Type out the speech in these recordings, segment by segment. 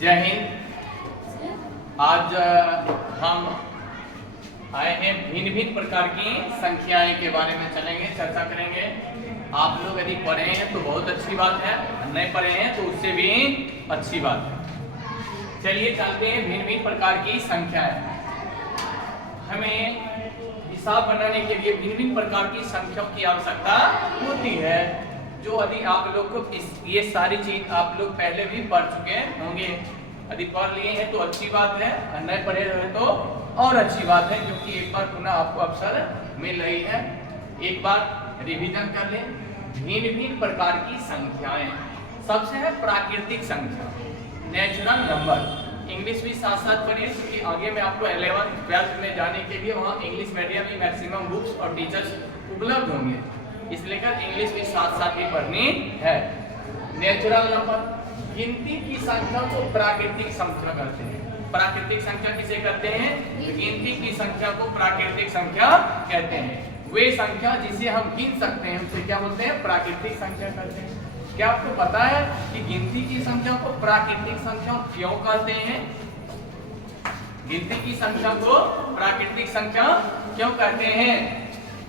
जय हिंद। आज हम आए हैं भिन्न भिन्न प्रकार की संख्याएं के बारे में चलेंगे, चर्चा करेंगे। आप लोग यदि पढ़े हैं तो बहुत अच्छी बात है, नहीं पढ़े हैं तो उससे भी अच्छी बात है। चलिए चलते हैं भिन्न भिन्न प्रकार की संख्याएं। हमें हिसाब बनाने के लिए भिन्न भिन्न प्रकार की संख्याओं की आवश्यकता होती है, जो यदि आप लोग को ये सारी चीज आप लोग पहले भी पढ़ चुके होंगे। यदि पढ़ लिए हैं तो अच्छी बात है, और नहीं पढ़े हैं तो और अच्छी बात है, क्योंकि एक बार पुनः आपको अवसर मिल रही है। एक बार रिवीजन कर लें। भिन्न भिन्न प्रकार की संख्याएं। सबसे है प्राकृतिक संख्या, नेचुरल नंबर। इंग्लिश भी साथ साथ पढ़िए, क्योंकि आगे में आपको 11th 12th में जाने के लिए वहाँ इंग्लिश मीडियम में मैक्सिमम बुक्स और टीचर्स उपलब्ध होंगे, इसलिए कर इंग्लिश भी साथ साथ ही पढ़नी है। नेचुरल नंबर, गिनती की संख्या को प्राकृतिक संख्या कहते हैं। प्राकृतिक संख्या किसे कहते हैं? गिनती की संख्या को प्राकृतिक संख्या कहते हैं। वे संख्या जिसे हम गिन सकते हैं उसे क्या बोलते हैं? प्राकृतिक संख्या कहते हैं। क्या आपको पता है कि गिनती की संख्या को प्राकृतिक संख्या क्यों कहते हैं? गिनती की संख्या को प्राकृतिक संख्या क्यों कहते हैं?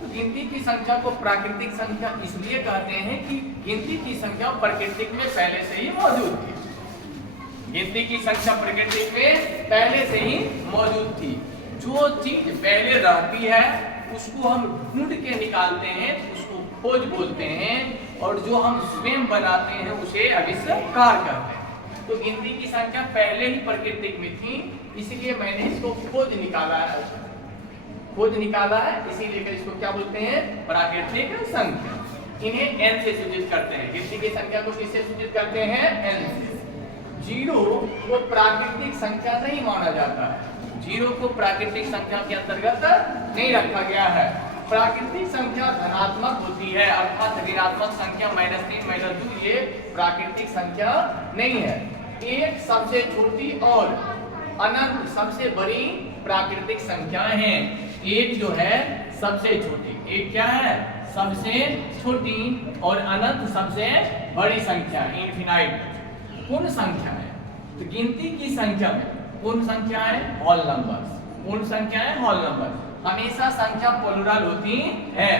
तो गिनती की संख्या को प्राकृतिक संख्या इसलिए कहते हैं कि गिनती की संख्या प्राकृतिक में पहले से ही मौजूद थी। गिनती की संख्या प्राकृतिक में पहले से ही मौजूद थी। जो चीज पहले रहती है उसको हम ढूंढ के निकालते हैं, उसको खोज बोलते हैं, और जो हम स्वयं बनाते हैं उसे आविष्कार कहते हैं। तो गिनती की संख्या पहले ही प्राकृतिक में थी, इसीलिए मैंने इसको खोज निकाला है, इसीलिए इसको क्या बोलते हैं? प्राकृतिक संख्या। इन्हें n से सूचित करते हैं। गिनती की संख्या को किससे सूचित करते हैं? n से। जीरो को प्राकृतिक संख्या नहीं माना जाता है। जीरो को प्राकृतिक संख्या के अंतर्गत नहीं रखा गया है। प्राकृतिक संख्या धनात्मक होती है, अर्थात ऋणात्मक संख्या -3 -2 ये प्राकृतिक संख्या नहीं है। एक सबसे छोटी और अनंत सबसे बड़ी प्राकृतिक संख्याएं हैं। एक जो है सबसे छोटी, एक क्या है? सबसे छोटी, और अनंत सबसे बड़ी संख्या, इनफिनाइट। पूर्ण संख्या है तो गिनती की संख्या में पूर्ण संख्या है होल नंबर्स। पूर्ण संख्या है होल नंबर। हमेशा संख्या प्लुरल होती है।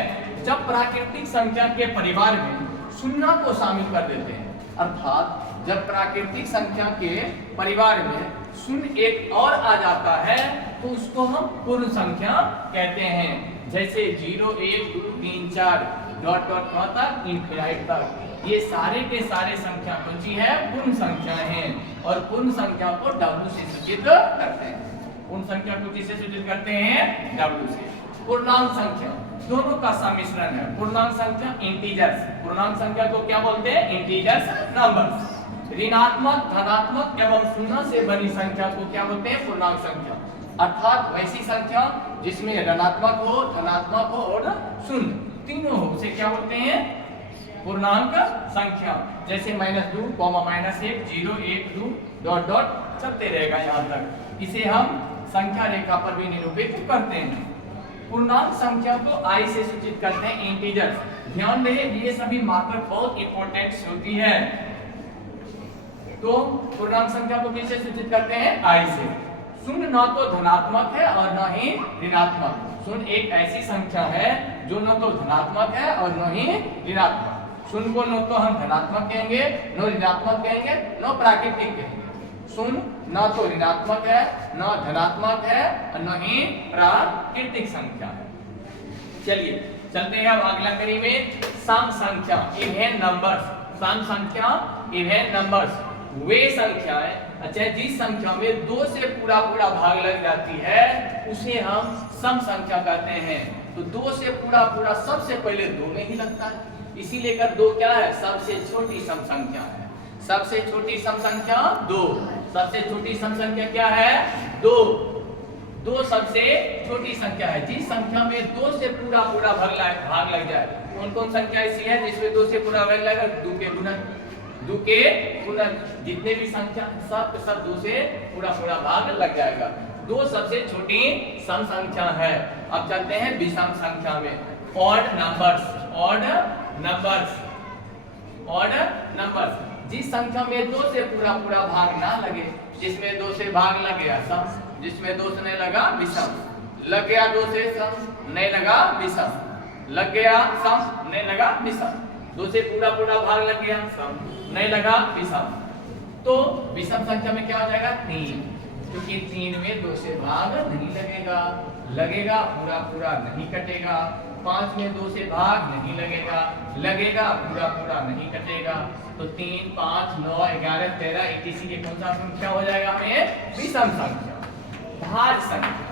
जब प्राकृतिक संख्या के परिवार में शून्य को शामिल कर देते हैं, अर्थात जब प्राकृतिक संख्या के परिवार में शून्य एक और आ जाता है तो उसको हम पूर्ण संख्या कहते हैं। जैसे 0 1 2 3 4 डॉट डॉट तक इनफिनाइट तक, ये सारे के सारे संख्या कौन सी है? पूर्ण संख्या है। और पूर्ण संख्या को W से सूचित करते हैं। पूर्ण संख्या को किससे सूचित करते हैं? W से। पूर्णांक संख्या दोनों का सम्मिश्रण है। पूर्णांक संख्या इंटीजर्स, पूर्णांक संख्या को क्या बोलते हैं? Integers numbers. ऋणात्मक, धनात्मक एवं शून्य से बनी संख्या को क्या बोलते हैं? पूर्णांक संख्या। अर्थात वैसी संख्या जिसमें ऋणात्मक हो, धनात्मक हो और शून्य तीनों हो, उसे क्या बोलते हैं? पूर्णांक संख्या। जैसे -2, -1, 0 1 2 डॉट डॉट चलते रहेगा यहाँ तक। इसे हम संख्या रेखा पर भी निरूपित करते हैं। पूर्णांक संख्या को I से सूचित करते हैं, इंटीजर्स। ध्यान रहे ये सभी मात्रक बहुत इंपॉर्टेंट होती है। तो पूर्णांक संख्या को किससे सूचित करते हैं? I से। शून्य न तो धनात्मक है और न ही ऋणात्मक। शून्य एक ऐसी संख्या है जो न तो धनात्मक है और न ही ऋणात्मक। शून्य को न तो हम धनात्मक कहेंगे, न ऋणात्मक कहेंगे, न प्राकृतिक कहेंगे। शून्य न तो ऋणात्मक है, न धनात्मक है और न ही प्राकृतिक संख्या है। चलिए चलते हैं अब अगला कड़ी में। सम संख्या, इवन नंबर्स। सम संख्या, इवन नंबर्स वे संख्याएं, अच्छा जिस संख्या में 2 से पूरा भाग लग जाती है उसे हम सम संख्या कहते हैं। तो 2 से पूरा सबसे पहले 2 में ही लगता है, इसीलिए कर 2 क्या है? सबसे छोटी सम संख्या है। सबसे छोटी सम संख्या 2। सबसे छोटी सम संख्या क्या है? 2। 2 सबसे छोटी संख्या है। जिस संख्या में 2 से पूरा भाग लग जाए। कौन कौन संख्या ऐसी है जिसमें 2 से पूरा भाग लगेगा? 2 के गुणन, 2 के गुणन, जितने भी संख्या सब 2 से पूरा भाग लग जाएगा। 2 सबसे छोटी सम संख्या है। अब चलते हैं विषम संख्या में। Odd numbers, odd numbers odd number, जिस संख्या में 2 से पूरा भाग ना लगे, जिसमें 2 से भाग लग गया सम, जिसमें 2 से नहीं लगा विषम, लग गया 2 से सम नहीं लगा विषम, लग गया सम नहीं लगा विषम, 2 से पूरा भाग लग गया सम नहीं लगा विषम, तो विषम संख्या में क्या हो जाएगा 3, क्योंकि 3 में 2 से भाग नहीं लगेगा, लगेगा पूरा नहीं कटेगा, 5 में 2 से भाग नहीं लगेगा, लगेगा पूरा नहीं कटेगा, तो 3, 5, 9, 11, 13 etc के कौन सा संख्या हो जाएगा हमें विषम संख्या, भाज्य संख्या,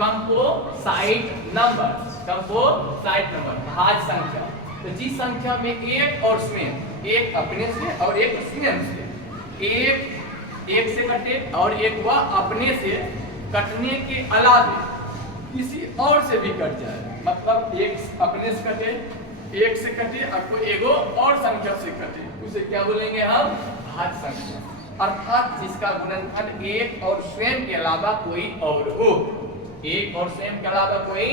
कंपोसाइट नंबर, कंपोसाइट नंबर भाज्य संख्या। तो जिस संख्या में एक और स्वयं, एक अपने से और एक स्वयं से, एक से कटे और एक वह अपने से कटने के अलावा किसी और से भी कट जाए, मतलब एक अपने से कटे, एक से कटे और कोई एगो और संख्या से कटे, उसे क्या बोलेंगे हम भाज्य संख्या, अर्थात जिसका गुणनफल एक और स्वयं के अलावा कोई और हो, एक और स्वयं के अलावा कोई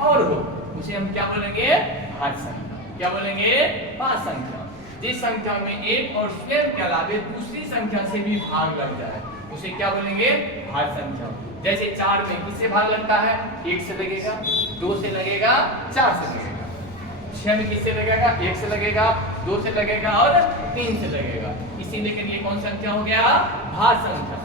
और हो, उसे हम क्या बोलेंगे भाज्य संख्या। क्या बोलेंगे भाज्य संख्या। जिस संख्या में एक और स्वयं के अलावा दूसरी संख्या से भी भाग लग जाए, उसे क्या बोलेंगे भाज्य संख्या। जैसे 4 में किससे भाग लगता है, 1 से लगेगा, 2 से लगेगा, 4 से लगेगा, 6 में किससे लगेगा, 1 से लगेगा, 2 से लगेगा और 3 से लगेगा, इसीलिए ये कौन संख्या हो गया भाज्य संख्या।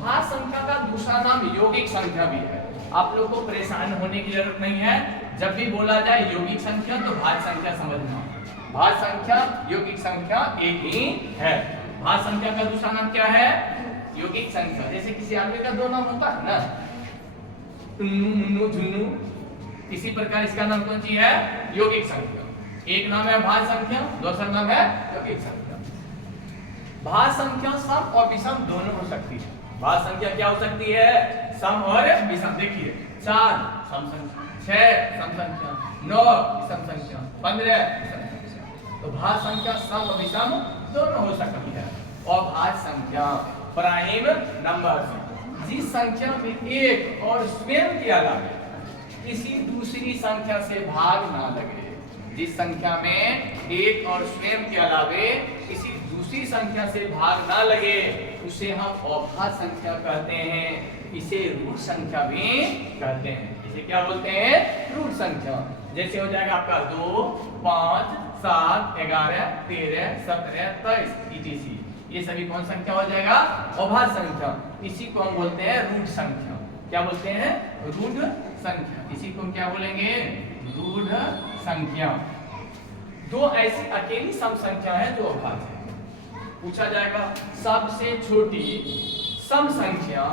भाज्य संख्या का दूसरा नाम यौगिक संख्या भी है, आप लोग को परेशान होने की जरूरत नहीं है, जब भी बोला जाए यौगिक संख्या तो भाज्य संख्या समझना, भाज्य संख्या यौगिक संख्या एक ही है। भाज्य संख्या का दूसरा नाम क्या है यौगिक संख्या। जैसे किसी आदमी का 2 नाम होता है ना, टुन्नू, मुन्नू, झुन्नू, इसी प्रकार इसका नाम कौन सी है यौगिक संख्या। एक नाम है भाज्य संख्या, दूसरा नाम है यौगिक संख्या। भाज्य संख्या सम और विषम दोनों हो सकती है। भाज्य संख्या क्या हो सकती है, सम और विषम। देखिए 4 सम संख्या, 6 सम संख्या, 9 विषम संख्या, 15 विषम संख्या। तो भाज्य संख्या सम और विषम दोनों हो सकती है। और भाज्य संख्या प्राइम नंबर, जिस संख्या में एक और स्वयं के अलावा किसी दूसरी संख्या से भाग ना लगे, जिस संख्या में एक और स्वयं के अलावा किसी दूसरी संख्या से भाग ना लगे, उसे हम अभाज्य संख्या कहते हैं, इसे रूट संख्या भी कहते हैं। इसे क्या बोलते हैं रूट संख्या। जैसे हो जाएगा आपका 2, 5, 7, 11, 13, 17, 23 etc, ये सभी कौन संख्या हो जाएगा अभाज्य संख्या। इसी को हम बोलते हैं रूट संख्या। क्या बोलते हैं रूट संख्या। इसी को हम क्या बोलेंगे रूट संख्या। 2 ऐसी अकेली सम संख्या है जो अभाज्य है। पूछा जाएगा सबसे छोटी सम संख्या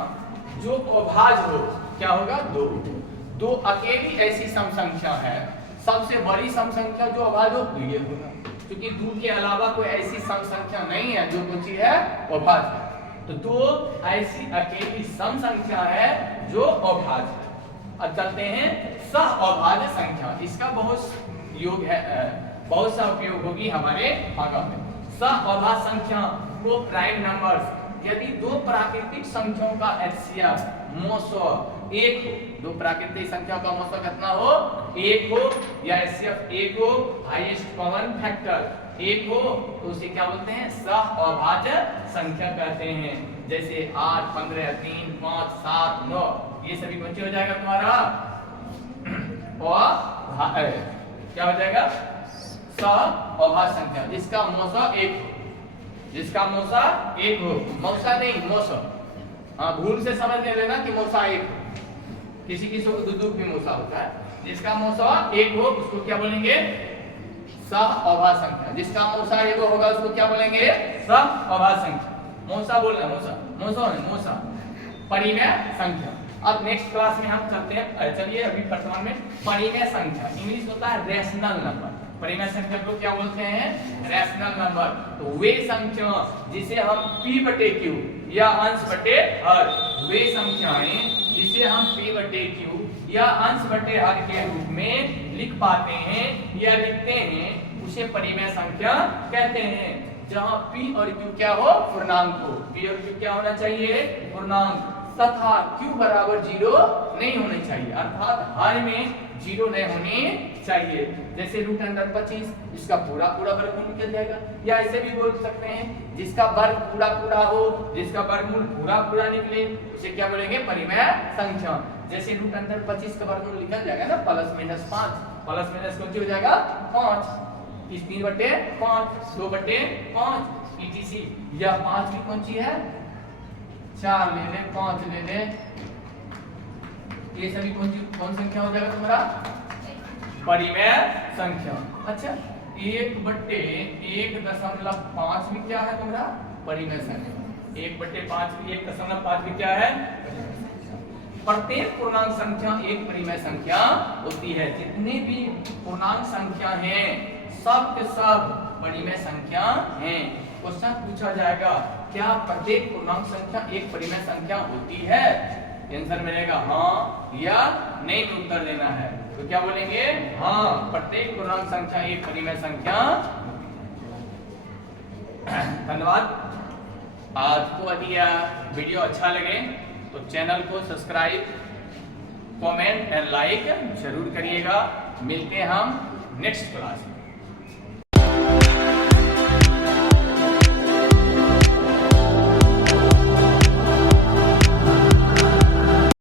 जो अभाज्य हो क्या होगा 2 अकेली ऐसी सम संख्या है। सबसे बड़ी सम संख्या जो अभाज्य हो 2 ये होगा, क्योंकि 2 के अलावा कोई ऐसी सम संख्या नहीं है जो कुछ है अभाज्य है। तो 2 ऐसी अकेली सम संख्या है जो अभाज्य है। अब चलते हैं सह अभाज्य संख्या। इसका बहुत योग है, बहुत सा उपयोग होगी हमारे आगे में। सह अभाज्य संख्या को प्राइम नंबर्स, यदि 2 प्राकृतिक संख्याओं का एचसीएफ मौसम 1 हो, 2 प्राकृतिक संख्या का मौसम कितना हो 1 हो, या एचसीएफ 1 हो, हाईएस्ट कॉमन फैक्टर 1 हो, तो उसे क्या बोलते हैं सह अभाज्य संख्या कहते हैं। जैसे 8, 15, 3, 5, 7, 9 ये सभी बच्चे हो जाएगा तुम्हारा और क्या हो जाएगा सह अभाज्य संख्या जिसका मौसा 1 हो, जिसका मौसा 1 हो, मौसा नहीं मौसा। हाँ भूल से समझ ले लेना कि मौसा 1 हो, किसी किसी को दूध भी मौसा होता है। जिसका मौसा 1 हो उसको क्या बोलेंगे सह अभाज्य संख्या। जिसका मौसा 1 होगा उसको क्या बोलेंगे सह अभाज्य संख्या। मौसा बोलना मौसा, मौसा नहीं मौसा परिमेय संख्या। अब नेक्स्ट क्लास में हम चलते हैं, चलिए अभी वर्तमान में परिमेय संख्या, इंग्लिश होता है रैशनल नंबर। परिमेय संख्या को क्या बोलते हैं रैशनल नंबर। तो वे संख्या जिसे हम p/q या अंश बटे हर, वे संख्याएं जिसे हम p/q या अंश बटे हर के रूप में लिख पाते हैं या लिखते हैं उसे परिमेय संख्या कहते हैं। जहां p और q क्या हो पूर्णांक हो, p और q क्या होना चाहिए पूर्णांक, तथा q बराबर 0 नहीं होना चाहिए, अर्थात हर में 0 नहीं होनी चाहिए। जैसे रूट अंडर 25 इसका पूरा पूरा वर्गमूल निकल जाएगा, या ऐसे भी बोल सकते हैं जिसका वर्ग पूरा पूरा हो, जिसका वर्गमूल पूरा पूरा निकले उसे क्या बोलेंगे, परिमेय संख्या। जैसे रूट अंडर 25 का वर्गमूल निकल जाएगा ना प्लस माइनस 5, प्लस माइनस कौन सी हो जाएगा 5, इस 3/5 2/5 etc। या 5 भी कौन सी है 4 ले ले 5 ले ले, ये सभी कौन संख्या हो जाएगा तुम्हारा परिमेय संख्या। अच्छा 1/1.5 भी क्या है तुम्हारा परिमेय संख्या, 1/5 भी 1.5 भी क्या है। प्रत्येक पूर्णांक संख्या एक परिमेय संख्या होती है। जितनी भी पूर्णांक संख्या हैं सब के सब परिमेय संख्या हैं। क्वेश्चन पूछा जाएगा क्या प्रत्येक पूर्णांक संख्या एक परिमेय संख्या होती है, आंसर मिलेगा हाँ या नहीं में उत्तर देना है। तो क्या बोलेंगे, हाँ प्रत्येक पूर्णांक संख्या एक परिमेय संख्या। धन्यवाद। आपको यदि यह वीडियो अच्छा लगे तो चैनल को सब्सक्राइब, कमेंट एंड लाइक जरूर करिएगा। मिलते हैं हम नेक्स्ट क्लास में।